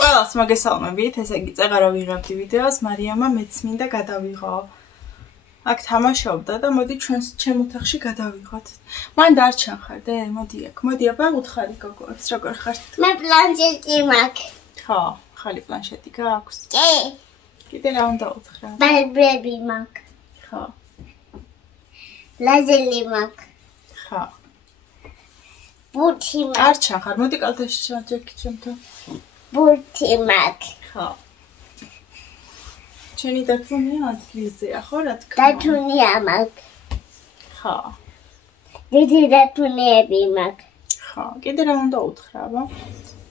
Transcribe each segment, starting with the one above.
ყველას მოგესალმებით, ესე იგი წეღარო ვიღებდი ვიდეოს, მარიამა მეც მინდა გადავიღო. აქ თამაშობდა და მოდი ჩვენს ჩემ ოთახში გადავიღოთ. მან დარჩენ ხარდე? მოდი აქ. მოდი აბა უთხარი გოგოებს, როგორ ხართ? მე პლანშეტი მაქვს. ხო, ხალი პლანშეტი გააქვს? კი. კიდე რა უნდა უთხრა? ბალბები მაქვს. ხო. ლაზერი მაქვს. ხო. ბურთი მაქვს. არ ჩახარ, მოდი კალთაში ჩაჯექი ჩემთან. ბურთი მაქვს. ხო. ჩვენი დათუნია ადგილზეა, ხო რა თქმა უნდა? დათუნია მაქვს. ხო. დიდი დათუნიები მაქვს. ხო, კიდე რა უნდა უთხრა, აბა?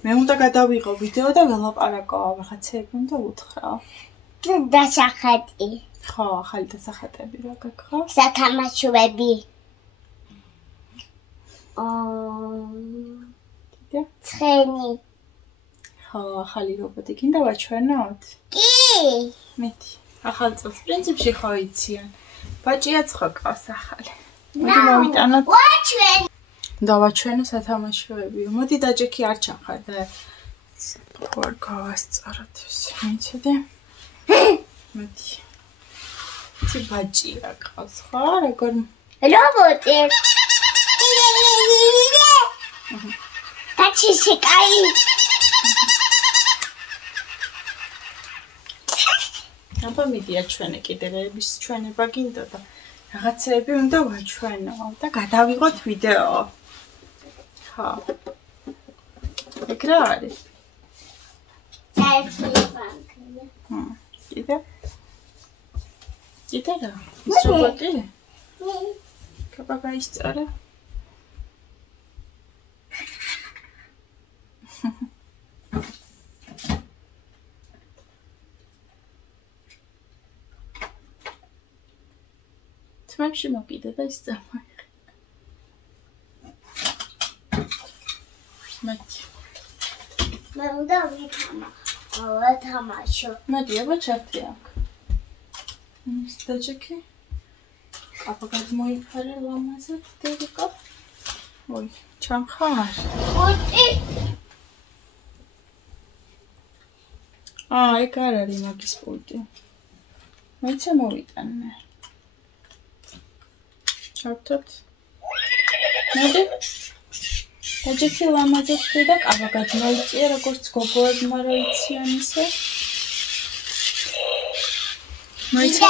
მე უნდა გადავიღო ვიდეო და ველაპარაკო, რაღაცები უნდა უთხრა. დასახატი. ხო, ახალი დასახატები რა გაქვს, ხო? სათამაშოები. კიდე? ცხენი. ხო, ახალი რობოტი გინდა ვაჩვენოთ? კი. მეტი. ახალ წელს პრინციპში ხო იციან. ბაჭიაც ხო ყავს ახალი. მოდი მოვიტანოთ. ვაჩვენ. დავაჩვენო სათამაშოები. მოდი დაჯექი არ ჩახარ და როგორ გავასწოროთ ეს. მიცედი? მოდი. ცი ბაჭია ყავს ხო? როგორ რობოტი. ტაჩისი კაი. აბა მიდია ჩვენე კიდე რეების ჩვენება გინდა და რაღაცეები უნდა ვაჩვენო და გადავიღოთ ვიდეო. ხო. ეგ რა არის? კიდე? კიდე რა? ის რობოტი? კაბა გაისწორე? თმებში მოკიდე და ის წამოიღე. მეტი. მე უნდა ვეთამაშო. მოდი აბა ჩართი აქ. ის დაჭექი. აბა გადმოიფარე ლამაზად დედიკო. ой, ჩამხარ. ხუთი. ეგ არ არის მაგის პულტი. მეცე მოვიტანე. ჩავთოთ. მოდი. დაჭექი ლამაზად და აბა გადმოიწია როგორც გოგოებმა რა იციან ისე. მოიწია.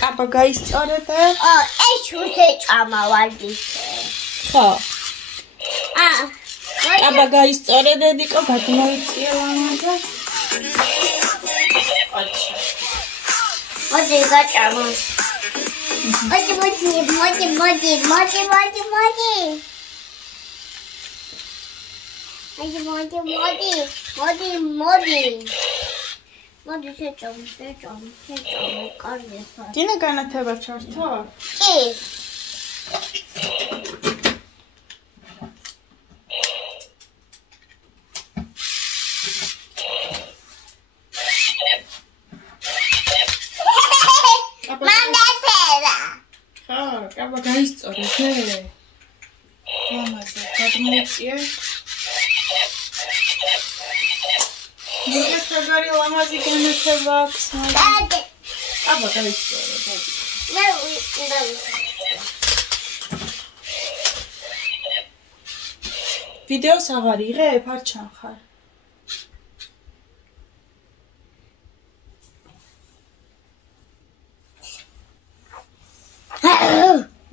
კაბა გაისწორე და ეს უშე წამავარდი. ხო. კაბა გაისწორე დედიკო გადმოიწია ლამაზად. აჩა. მოდი გაჭამა. მოდი. მოდი შეჭამ, კარგი ხარ. დინა განათება ჩართო? კი. კაბა გაისწორე ძე. ლამაზად გადმოიწია. მოგეთაგარი ლამაზი განათება აქვს. აბა გაისწორე დადი. მე ვიყიდა. ვიდეოს აღარ იღებ, არ ჩამხარ.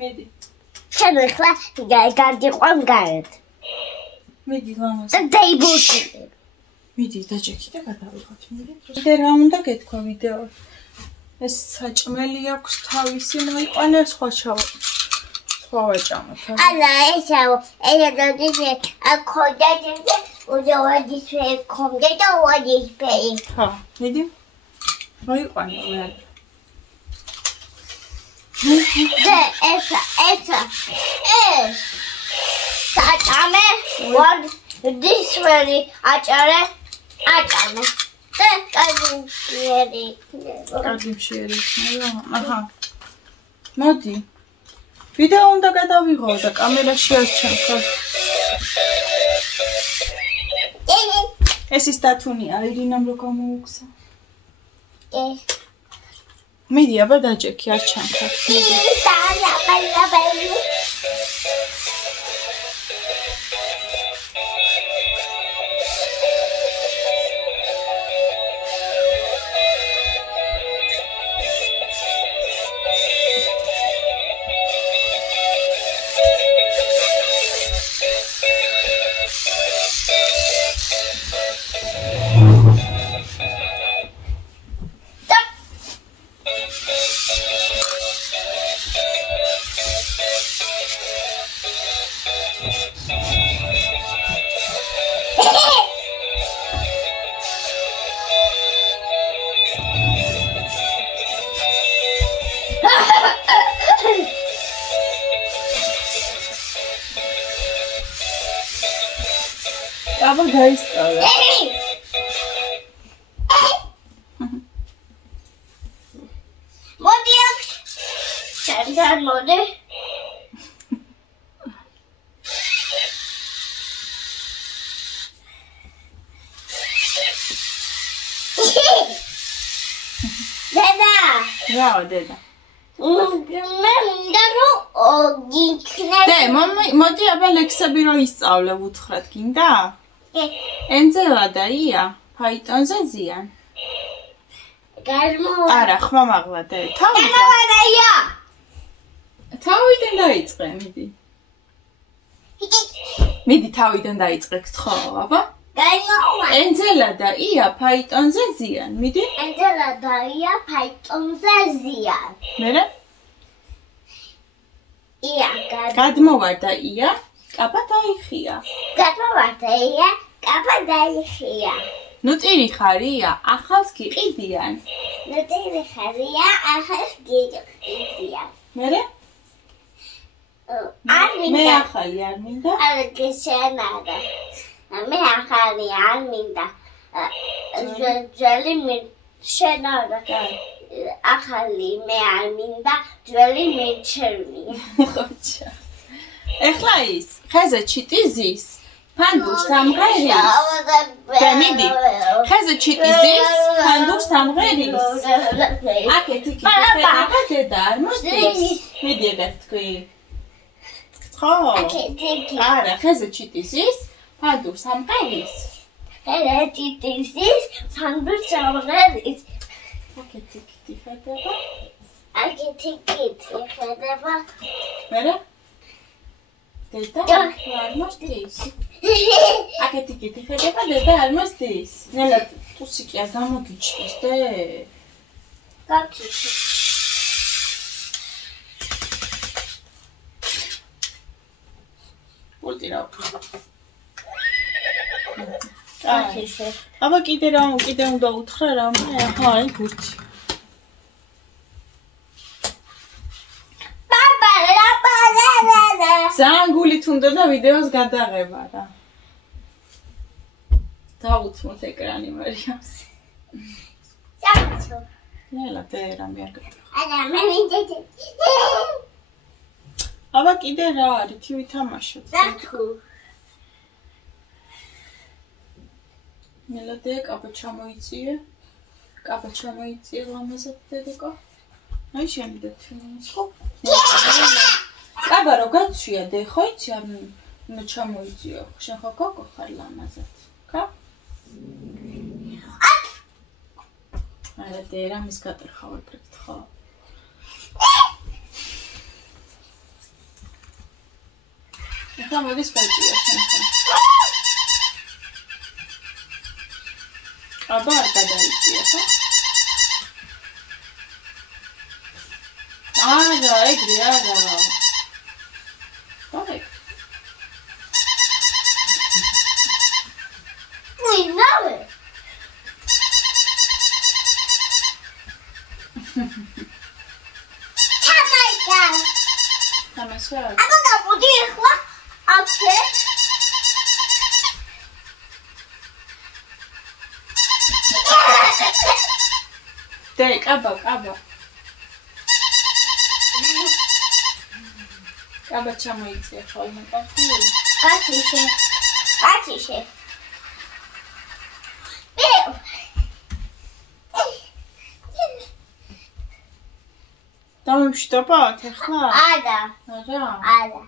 მიდი. ჩემი ხლა გარდიყვან გარეთ. მიდი ლამაზად. დაიბუში. მიდი დაჭექი და გადავიღოთ. კიდე რა უნდა გეთქვა ვიდეო? ეს საჭმელი აქვს თავისი, მოიყვანე სხვა ვაჭამოთ. ალა ესაო, ეცადე აქოდაძე უძოვადის ფეკომდე და უადის ფეი. ხო, მიდი. მოიყვანე მე. ეს საჭამე ვარ დისვერი აჭარე აჭამე და კაჟიერი აჰა მოდი ვიდეო უნდა გადავიღო და კამერაში არ ჩამხარ ეს ის დათუნია, ირინამ რო გამოუგზა. კი. მიდი, აბა დაჭექი, არ ჩანხარ. აბა გაისწავლა. მოდი აქ. ჩანდარ მოდი. დედა. რა, დედა. მე მინდა რომ გიქნებ. დე, მოდი აბა ლექსები რო ისწავლე უთხრათ, გინდა? ენძელა და ია, ფაიტონზე ზიან. არა, ხმამაღლა დე. თავიდან დაიწყე, მიდი. მიდი თავიდან დაიწყე, ხო, აბა? ენძელა და ია, ფაიტონზე ზიან, მიდი. ენძელა და ია, ფაიტონზე ზიან. მერე? ია, გადმოვარდა ია, კაბა დაიხია. გადმოვარდა ია, კაბა დაიხია. ნუ ტირი ხარია, ახალს გიყიდიან. ნუ ტირი ხარია, ახალს გიყიდიან. მერე? არ მე მინდა. ახალი არ მინდა. არ გიშენარა. მე ახალი არ მინდა. ძველი შენარა. ახალი მე არ მინდა, ძველი მე ჩერმია. ხოჩა. ეხლა ის, ხეზე ჩიტი ზის. ფანდურს ამღერის. და მიდი. ხეზე ჩიტი ზის, ფანდურს ამღერის. აკეთი კიდე დედა არ მოსდის. მიდი ეგეთ თქვი. ხო. აკეთი. არა, ხეზე ჩიტი ზის, ფანდურს ამღერის. ხეზე ჩიტი ზის, ფანდურს ამღერის. აკეთი კიდე ხედება. აკეთი კიდე ხედება. მერე? დედა არ მოსდის. აკეთი კიდე ხედება, დედა არ მოსდის. ნელა ტუსიკი არ გამოგიჩნდეს, დე. გაჩიში. პულტი რა. გაჩიში. აბა კიდე უნდა უთხრა რამე, ახლა აი გურთი. ძალიან გულით უნდა და ვიდეოს გადაღება რა. დაუცმოთ ეკრანი მარიამს. წავწო. ნელა დე რამე არ გაქვს. არა, მე მინდა. აბა კიდე რა არის, თი ვითამაშოთ. დათუ. ნელა დე კაბა ჩამოიწიე. კაბა ჩამოიწიე ლამაზად დედეკო. აი შენი და თვითონს ხო? კაბა რო გაცვია დე ხო იცი არ ნუ ჩამოიწიო. შენ ხო გოგო ხარ ლამაზად. ხა? არა დე რამის გატრხავ პროექტ ხო? ახლა მოდის გაიწია შენთან. აბა არ გადაიწია ხო? არა, ეგრე არა. Correct. Uy, nave. Çamayca. Tamaşa. Ama da bu değil mi? Akse. Dey, კაბა. კაბა ჩამოიწია ხოლმე კაფე. Kaçışı. დამემშვიდობოთ ახლა? არა. არა. არა.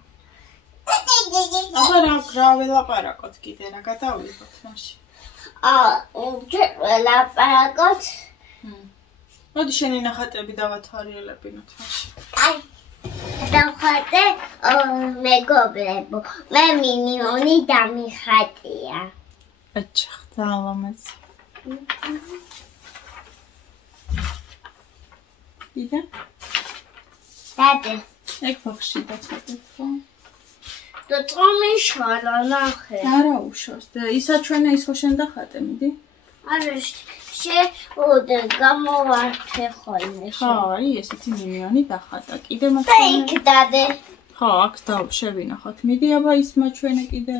აბა რა ველაპარაკოთ კიდე რა გადავიღოთ მაშინ. ლაპარაკოთ. მოდი შენი ნახატები დავათვალიერებინოთ მაშინ. აი. დავხატე მეგობრებო. მე მინიონი დამიხატია. აჩხ, ძალიან ლამაზი. იდა? დადე. ეგ ბოქსში დაწყვეტეთ ხო? დაწომიშალა ნახე. არა უშავს. და ისა ჩვენა ის ხო შენ დახატე, მიდი. არა გამოვართე ხოლმე. ხო, აი ესეთი მინიონი დახატა. კიდე და მაქვს. იქ დადე. ხო, აქ შევინახოთ. მიდი აბა ის მაჩვენე კიდე.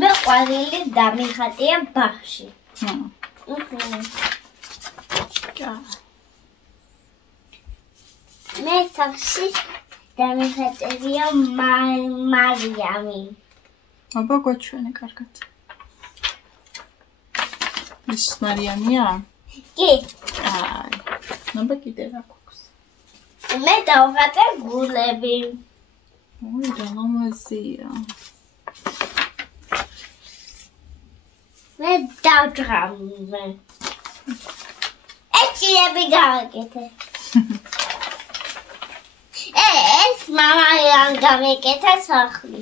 მე ყვავილი დამიხატია ბაღში. მე სახში დამიხატებია მარიამი. აბა გვაჩვენე კარგად. ის მარიამია? კი. აი. აბა კიდე რა გვაქვს? მე დავხატე გულები. ოი, რა ლამაზია. მე დავჭრამე. ეჭიები გავაკეთე. ეს მამამ გამეკეთა სახლი.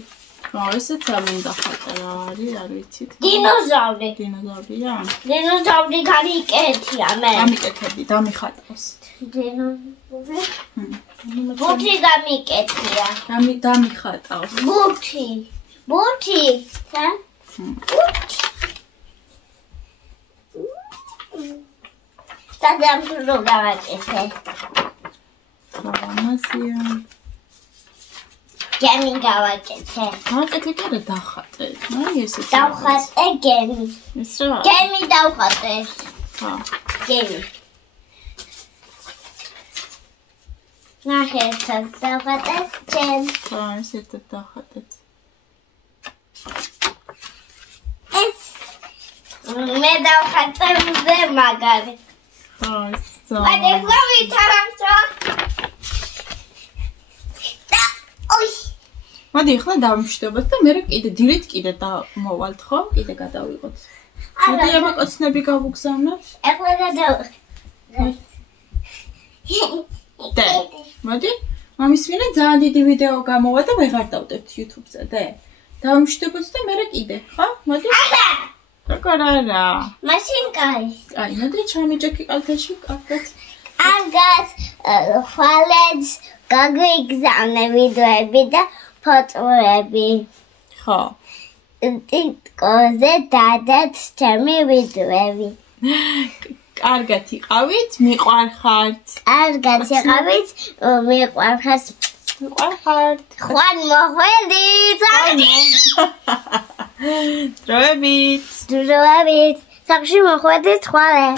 ხო, ესეც ამინდა ხატა რა არის, არ ვიცით. დინოზავრი. დინოზავრია? დინოზავრი გამიკეთია მე. გამიკეთები, დამიხატავს. დინოზავრი. ბუთი გამიკეთია. დამიხატავს. ბუთი. ბუთი. და? ბუთი. სადამრო გავაკეთე. ლამაზია. გემი გავაკეთე. გავაკეთე კი არა დახატე. აი ესეც. დავხატე გემი. ეს რა? გემი დავხატე. ხო. გემი. ნახე ეს დავხატე გემი. ხო, ესეც დახატეთ. ეს მე დავხატე მზე მაგარი. ხო, ეს აი ხო ვითარამჭა. მოდი ახლა დავიმშვიდობოთ და მე კიდე დილით კიდე დავმოვალთ ხო? კიდე გადავიღოთ. მოდი აბა კოცნები გავუგზავნოთ. ეხლა გადავიღე. და მოდი მამის მინე ძალიან დიდი ვიდეო გამოვა და ვეღარ დავდებთ YouTube-ზე და დავიმშვიდობოთ და მე კიდე ხო? მოდი. რა. მაშინ კაი. აი, მოდი ჩამიჯექი კალთაში, კარგად. აგას ხვალებს გაგვიგზავნე ვიდეოები და ფოტოები. ხო. ტიკტოკზე დადეთ ჩემი ვიდეოები. კარგად იყავით, მიყვარხართ. კარგად იყავით, მიყვარხართ. მიყვარხართ. ხვან მოხვედით. დროებით. დროებით. სახში მოხვედით ხვალე.